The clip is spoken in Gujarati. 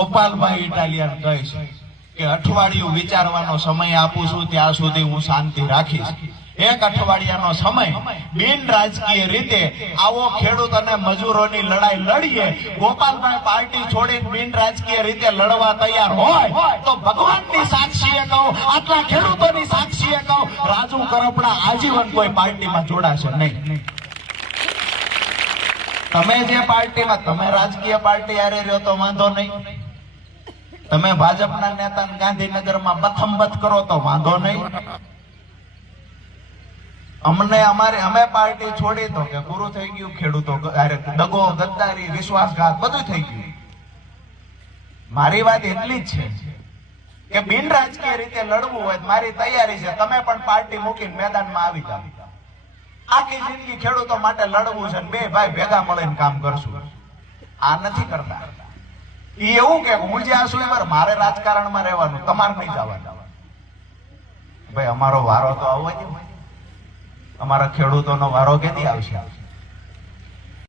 ગોપાલભાઈ ઇટાલિયન કહીશ કે અઠવાડિયું વિચારવાનો સમય આપું છું, ત્યાં સુધી હું શાંતિ રાખીશ. એક અઠવાડિયાનો સમય બિન રાજકીય રીતે આવો ખેડૂત અને મજૂરોની લડાઈ લડીએ. ગોપાલભાઈ પાર્ટી છોડીને બિન રાજકીય રીતે લડવા તૈયાર હોય તો ભગવાનની સાક્ષીએ કહું, આટલા ખેડૂતોની સાક્ષીએ કહું, રાજુ કરપડા આજીવન કોઈ પાર્ટીમાં જોડાશે નહીં. તમે જે પાર્ટીમાં, તમે રાજકીય પાર્ટી હારે રહ્યો તો વાંધો નહીં, તમે ભાજપના નેતાને ગાંધીનગરમાં બથમબથ કરો તો વાંધો નહીં. અમે પાર્ટી છોડી તો કે પૂરું થઈ ગયું, ખેડૂતો દગો, ગદ્દારી, વિશ્વાસઘાત બધું થઈ ગયું. મારી વાત એટલી જ છે કે બિન રાજકીય રીતે લડવું હોય મારી તૈયારી છે. તમે પણ પાર્ટી મૂકીને મેદાનમાં આવી જાવ. આખી જિંદગી ખેડૂતો માટે લડવું છે, બે ભાઈ ભેગા મળીને કામ કરશું. આ નથી કરતા. એ એવું કે હું જ્યાં છું મારે રાજકારણમાં રહેવાનું, તમારે નહીં જવાનું. ભાઈ અમારો વારો તો આવવો જોઈએ. અમારા ખેડૂતોનો વારો ક્યાંથી આવશે?